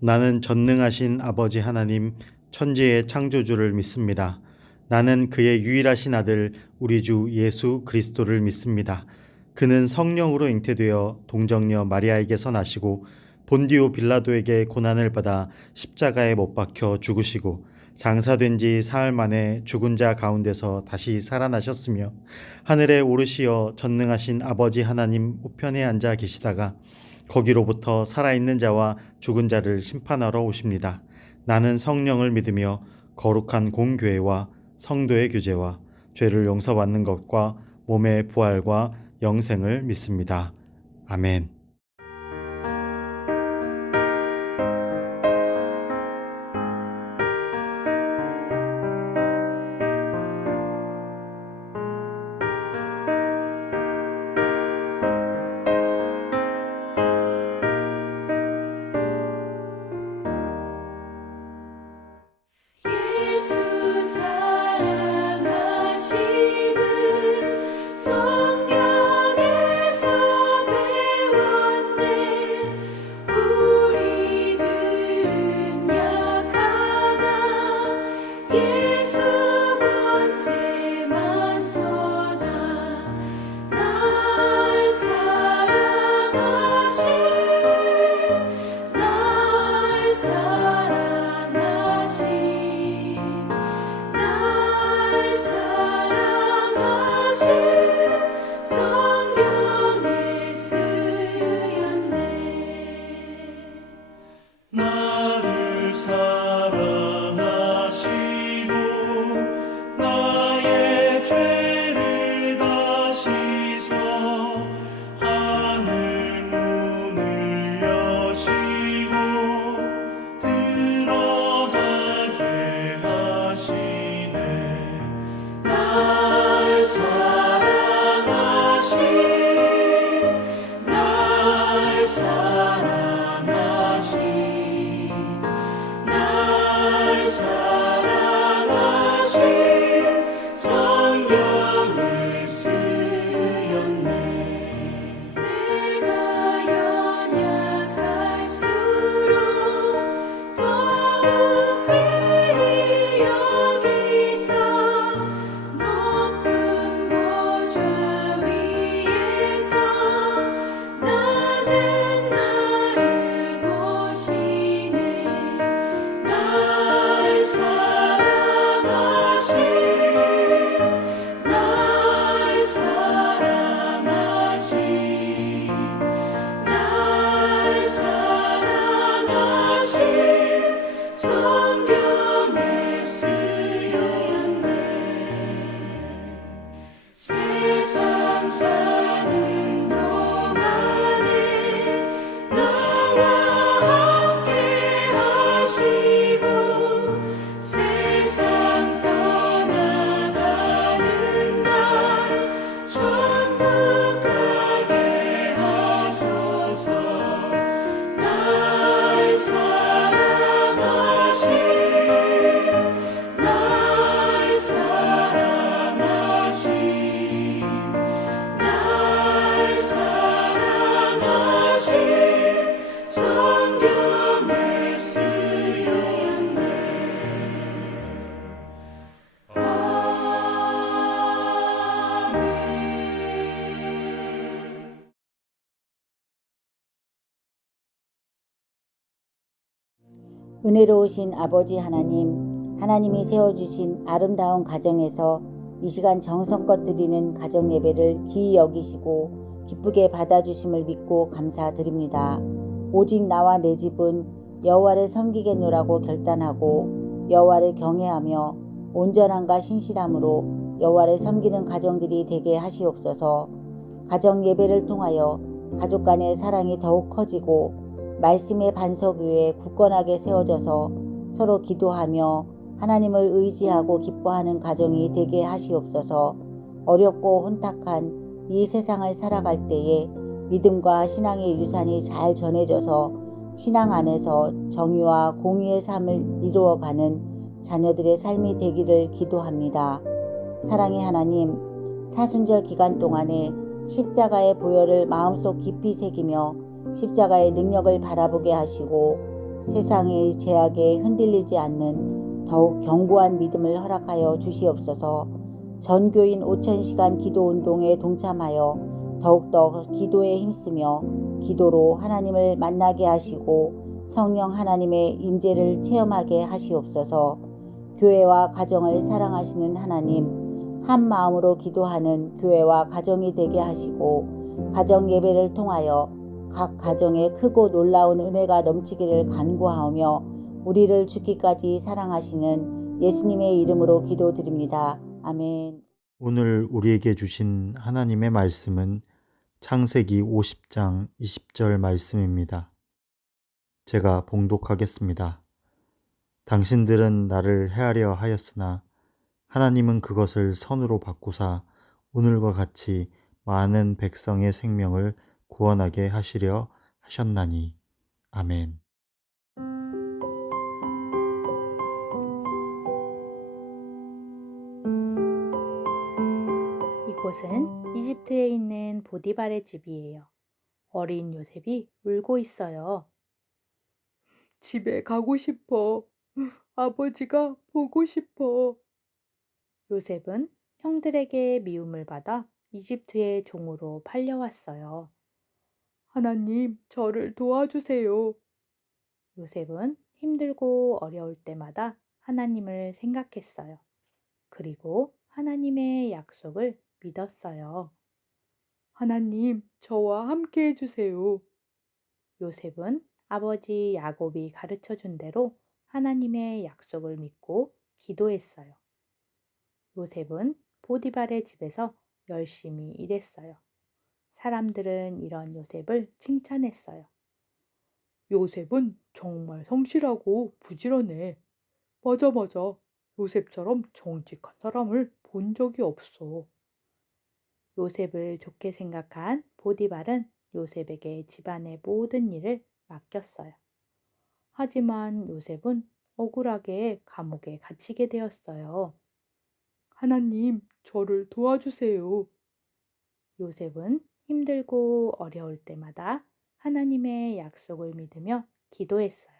나는 전능하신 아버지 하나님, 천지의 창조주를 믿습니다. 나는 그의 유일하신 아들, 우리 주 예수 그리스도를 믿습니다. 그는 성령으로 잉태되어 동정녀 마리아에게서 나시고 본디오 빌라도에게 고난을 받아 십자가에 못 박혀 죽으시고 장사된 지 사흘 만에 죽은 자 가운데서 다시 살아나셨으며 하늘에 오르시어 전능하신 아버지 하나님 우편에 앉아 계시다가 거기로부터 살아있는 자와 죽은 자를 심판하러 오십니다. 나는 성령을 믿으며 거룩한 공교회와 성도의 교제와 죄를 용서받는 것과 몸의 부활과 영생을 믿습니다. 아멘. 예수 사랑하심을 성경에서 배웠네. 우리들은 약하나 예수 권세 많도다. 날 사랑하신 날 사랑하신 날 사랑하신 성경에 쓰였네. 나를 사랑하시고 나의 죄를 다 씻어 하늘 문을 여시고 들어가게 하시네. 날 사랑하신 날 사랑하신 날 사랑하신 성경에 쓰였네. 내가 연약할수록 더욱 귀히 여기사 높은 보좌 위에서 낮은 나를 보시네. 날 사랑하신 날 사랑하신 날 사랑하신 성경에 쓰였네. 세상 사는 동안에 나와 함께 하시고 세상 떠나가는 날 천국 가게 하소서. 날 사랑하신 날 사랑하신 날 사랑하신 성경에 쓰였네. 아멘. 은혜로우신 아버지 하나님, 하나님이 세워주신 아름다운 가정에서 이 시간 정성껏 드리는 가정 예배를 귀히 여기시고 기쁘게 받아주심을 믿고 감사드립니다. 오직 나와 내 집은 여호와를 섬기겠노라고 결단하고 여호와를 경외하며 온전함과 신실함으로 여호와를 섬기는 가정들이 되게 하시옵소서. 가정 예배를 통하여 가족 간의 사랑이 더욱 커지고 말씀의 반석 위에 굳건하게 세워져서 서로 기도하며 하나님을 의지하고 기뻐하는 가정이 되게 하시옵소서. 어렵고 혼탁한 이 세상을 살아갈 때에 믿음과 신앙의 유산이 잘 전해져서 신앙 안에서 정의와 공의의 삶을 이루어가는 자녀들의 삶이 되기를 기도합니다. 사랑의 하나님, 사순절 기간 동안에 십자가의 보혈을 마음속 깊이 새기며 십자가의 능력을 바라보게 하시고 세상의 제약에 흔들리지 않는 더욱 견고한 믿음을 허락하여 주시옵소서. 전교인 5,000시간 기도운동에 동참하여 더욱더 기도에 힘쓰며 기도로 하나님을 만나게 하시고 성령 하나님의 임재를 체험하게 하시옵소서. 교회와 가정을 사랑하시는 하나님, 한 마음으로 기도하는 교회와 가정이 되게 하시고 가정 예배를 통하여 각 가정에 크고 놀라운 은혜가 넘치기를 간구하며 우리를 죽기까지 사랑하시는 예수님의 이름으로 기도드립니다. 아멘. 오늘 우리에게 주신 하나님의 말씀은 창세기 50장 20절 말씀입니다. 제가 봉독하겠습니다. 당신들은 나를 해하려 하였으나 하나님은 그것을 선으로 바꾸사 오늘과 같이 많은 백성의 생명을 구원하게 하시려 하셨나니. 아멘. 이곳은 이집트에 있는 보디발의 집이에요. 어린 요셉이 울고 있어요. 집에 가고 싶어. 아버지가 보고 싶어. 요셉은 형들에게 미움을 받아 이집트의 종으로 팔려왔어요. 하나님, 저를 도와주세요. 요셉은 힘들고 어려울 때마다 하나님을 생각했어요. 그리고 하나님의 약속을 믿었어요. 하나님, 저와 함께 해주세요. 요셉은 아버지 야곱이 가르쳐 준 대로 하나님의 약속을 믿고 기도했어요. 요셉은 보디발의 집에서 열심히 일했어요. 사람들은 이런 요셉을 칭찬했어요. 요셉은 정말 성실하고 부지런해. 맞아. 요셉처럼 정직한 사람을 본 적이 없어. 요셉을 좋게 생각한 보디발은 요셉에게 집안의 모든 일을 맡겼어요. 하지만 요셉은 억울하게 감옥에 갇히게 되었어요. 하나님, 저를 도와주세요. 요셉은 힘들고 어려울 때마다 하나님의 약속을 믿으며 기도했어요.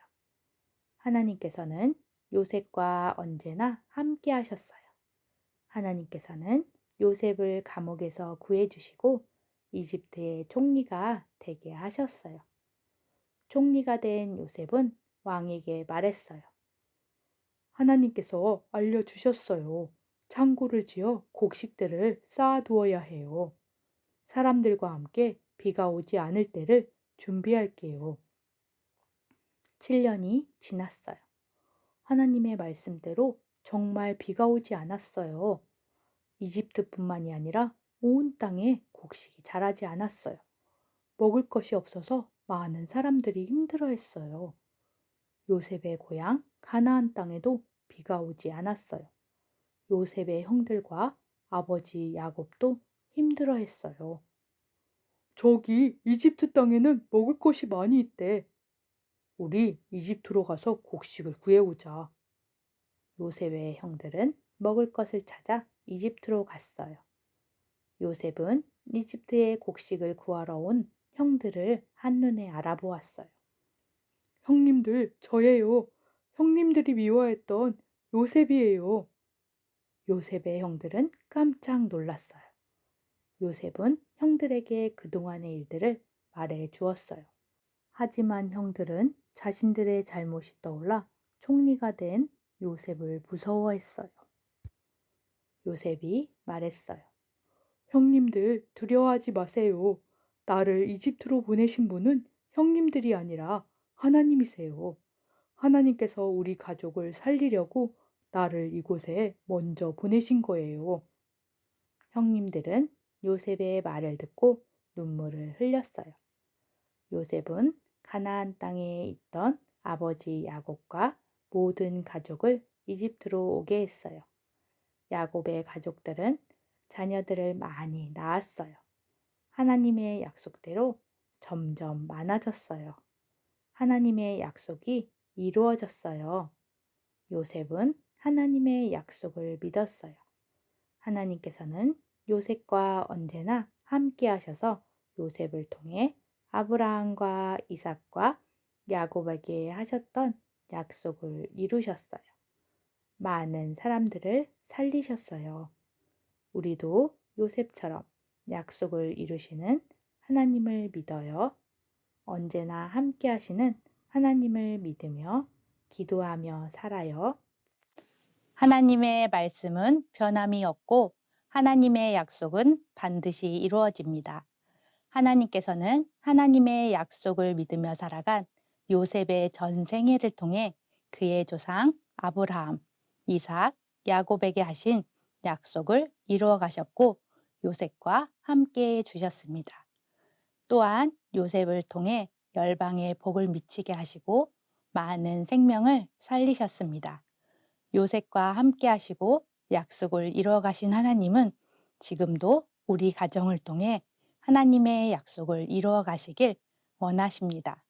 하나님께서는 요셉과 언제나 함께 하셨어요. 하나님께서는 요셉을 감옥에서 구해주시고 이집트의 총리가 되게 하셨어요. 총리가 된 요셉은 왕에게 말했어요. 하나님께서 알려주셨어요. 창고를 지어 곡식들을 쌓아두어야 해요. 사람들과 함께 비가 오지 않을 때를 준비할게요. 7년이 지났어요. 하나님의 말씀대로 정말 비가 오지 않았어요. 이집트뿐만이 아니라 온 땅에 곡식이 자라지 않았어요. 먹을 것이 없어서 많은 사람들이 힘들어했어요. 요셉의 고향 가나안 땅에도 비가 오지 않았어요. 요셉의 형들과 아버지 야곱도 힘들어했어요. 저기 이집트 땅에는 먹을 것이 많이 있대. 우리 이집트로 가서 곡식을 구해오자. 요셉의 형들은 먹을 것을 찾아 이집트로 갔어요. 요셉은 이집트의 곡식을 구하러 온 형들을 한눈에 알아보았어요. 형님들, 저예요. 형님들이 미워했던 요셉이에요. 요셉의 형들은 깜짝 놀랐어요. 요셉은 형들에게 그동안의 일들을 말해 주었어요. 하지만 형들은 자신들의 잘못이 떠올라 총리가 된 요셉을 무서워했어요. 요셉이 말했어요. 형님들, 두려워하지 마세요. 나를 이집트로 보내신 분은 형님들이 아니라 하나님이세요. 하나님께서 우리 가족을 살리려고 나를 이곳에 먼저 보내신 거예요. 형님들은 요셉의 말을 듣고 눈물을 흘렸어요. 요셉은 가나안 땅에 있던 아버지 야곱과 모든 가족을 이집트로 오게 했어요. 야곱의 가족들은 자녀들을 많이 낳았어요. 하나님의 약속대로 점점 많아졌어요. 하나님의 약속이 이루어졌어요. 요셉은 하나님의 약속을 믿었어요. 하나님께서는 요셉과 언제나 함께 하셔서 요셉을 통해 아브라함과 이삭과 야곱에게 하셨던 약속을 이루셨어요. 많은 사람들을 살리셨어요. 우리도 요셉처럼 약속을 이루시는 하나님을 믿어요. 언제나 함께 하시는 하나님을 믿으며 기도하며 살아요. 하나님의 말씀은 변함이 없고 하나님의 약속은 반드시 이루어집니다. 하나님께서는 하나님의 약속을 믿으며 살아간 요셉의 전 생애를 통해 그의 조상 아브라함, 이삭, 야곱에게 하신 약속을 이루어 가셨고 요셉과 함께 해 주셨습니다. 또한 요셉을 통해 열방에 복을 미치게 하시고 많은 생명을 살리셨습니다. 요셉과 함께 하시고 약속을 이루어 가신 하나님은 지금도 우리 가정을 통해 하나님의 약속을 이루어 가시길 원하십니다.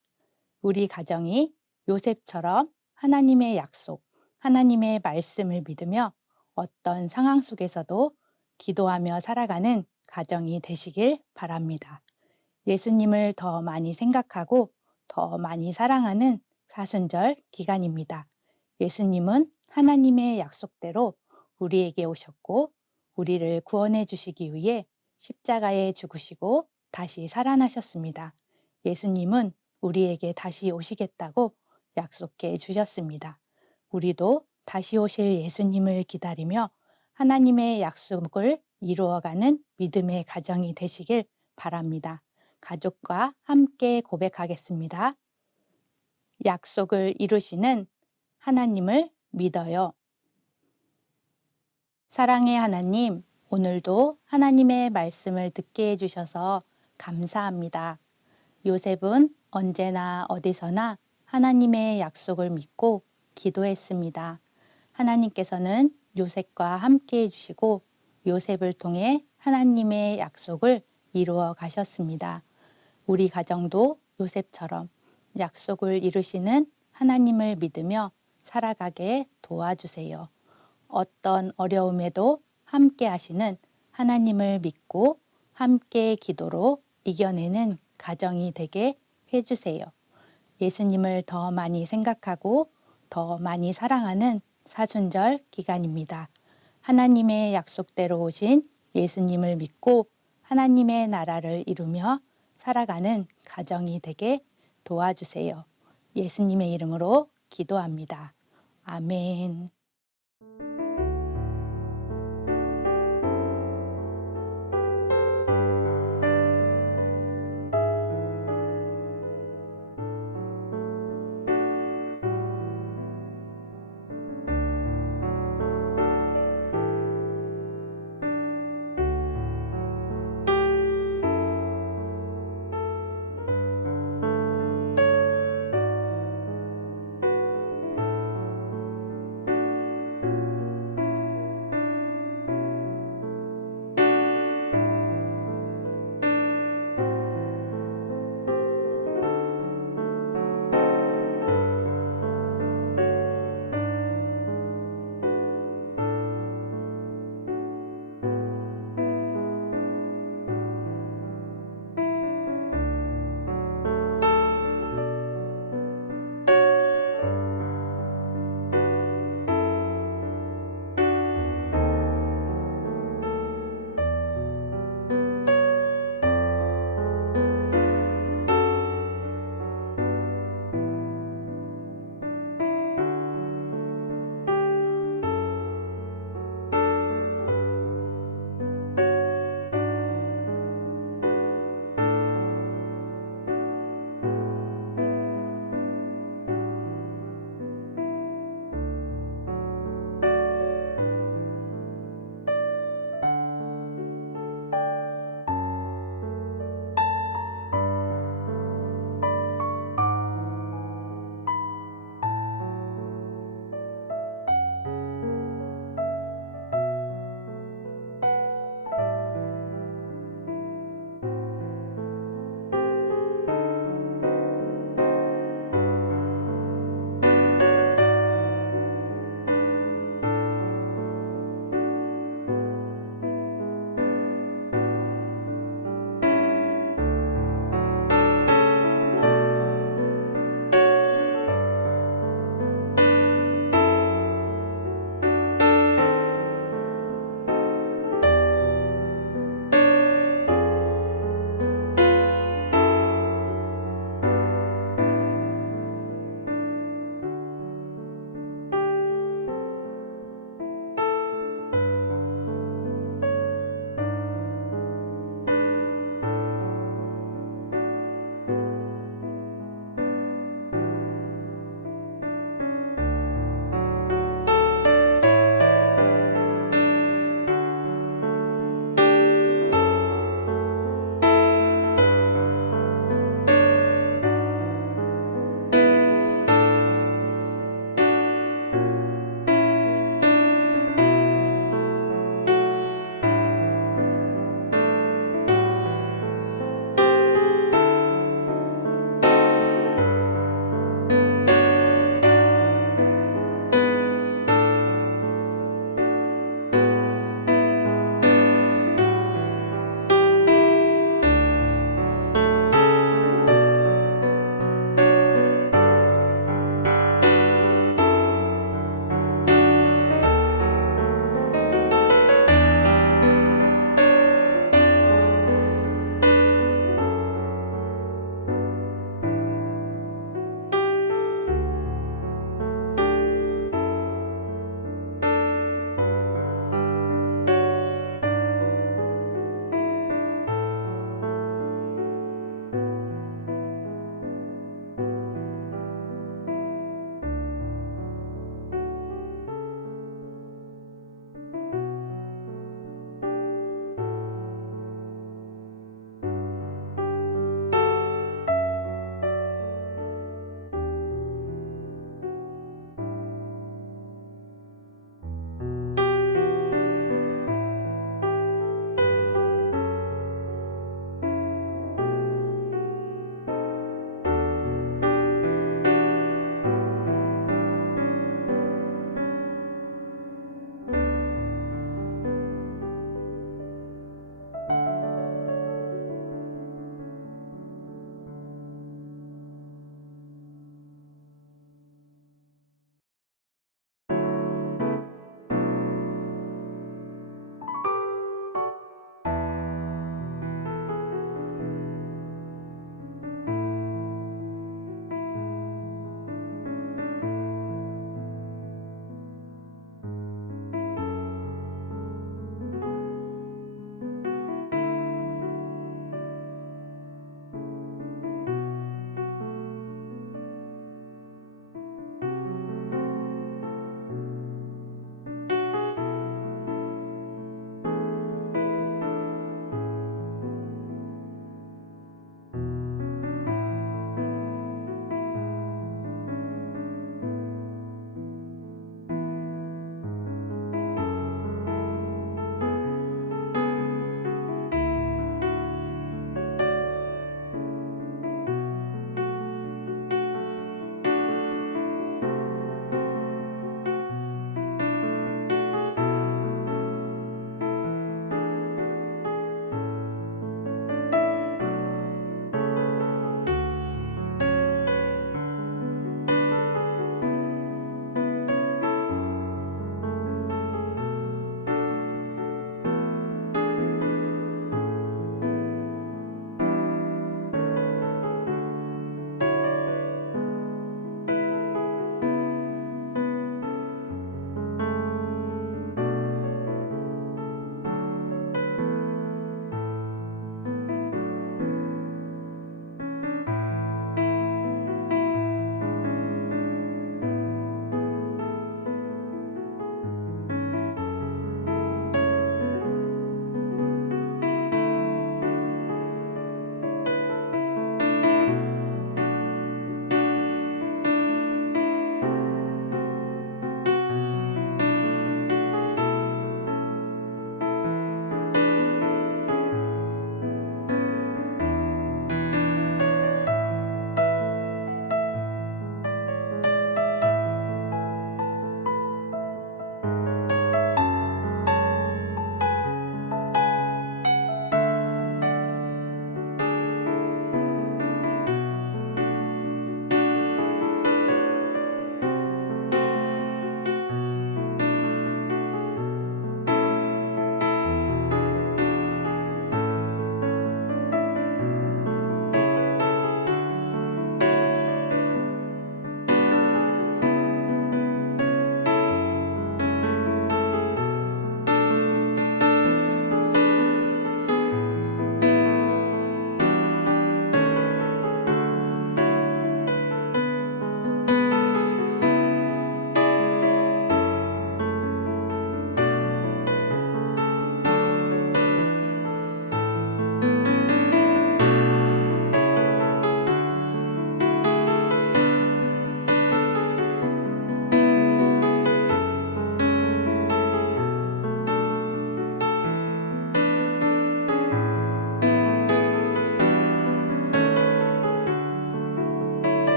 우리 가정이 요셉처럼 하나님의 약속, 하나님의 말씀을 믿으며 어떤 상황 속에서도 기도하며 살아가는 가정이 되시길 바랍니다. 예수님을 더 많이 생각하고 더 많이 사랑하는 사순절 기간입니다. 예수님은 하나님의 약속대로 우리에게 오셨고 우리를 구원해 주시기 위해 십자가에 죽으시고 다시 살아나셨습니다. 예수님은 우리에게 다시 오시겠다고 약속해 주셨습니다. 우리도 다시 오실 예수님을 기다리며 하나님의 약속을 이루어가는 믿음의 가정이 되시길 바랍니다. 가족과 함께 고백하겠습니다. 약속을 이루시는 하나님을 믿어요. 사랑의 하나님, 오늘도 하나님의 말씀을 듣게 해주셔서 감사합니다. 요셉은 언제나 어디서나 하나님의 약속을 믿고 기도했습니다. 하나님께서는 요셉과 함께 해주시고 요셉을 통해 하나님의 약속을 이루어 가셨습니다. 우리 가정도 요셉처럼 약속을 이루시는 하나님을 믿으며 살아가게 도와주세요. 어떤 어려움에도 함께 하시는 하나님을 믿고 함께 기도로 이겨내는 가정이 되게 해주세요. 예수님을 더 많이 생각하고 더 많이 사랑하는 사순절 기간입니다. 하나님의 약속대로 오신 예수님을 믿고 하나님의 나라를 이루며 살아가는 가정이 되게 도와주세요. 예수님의 이름으로 기도합니다. 아멘.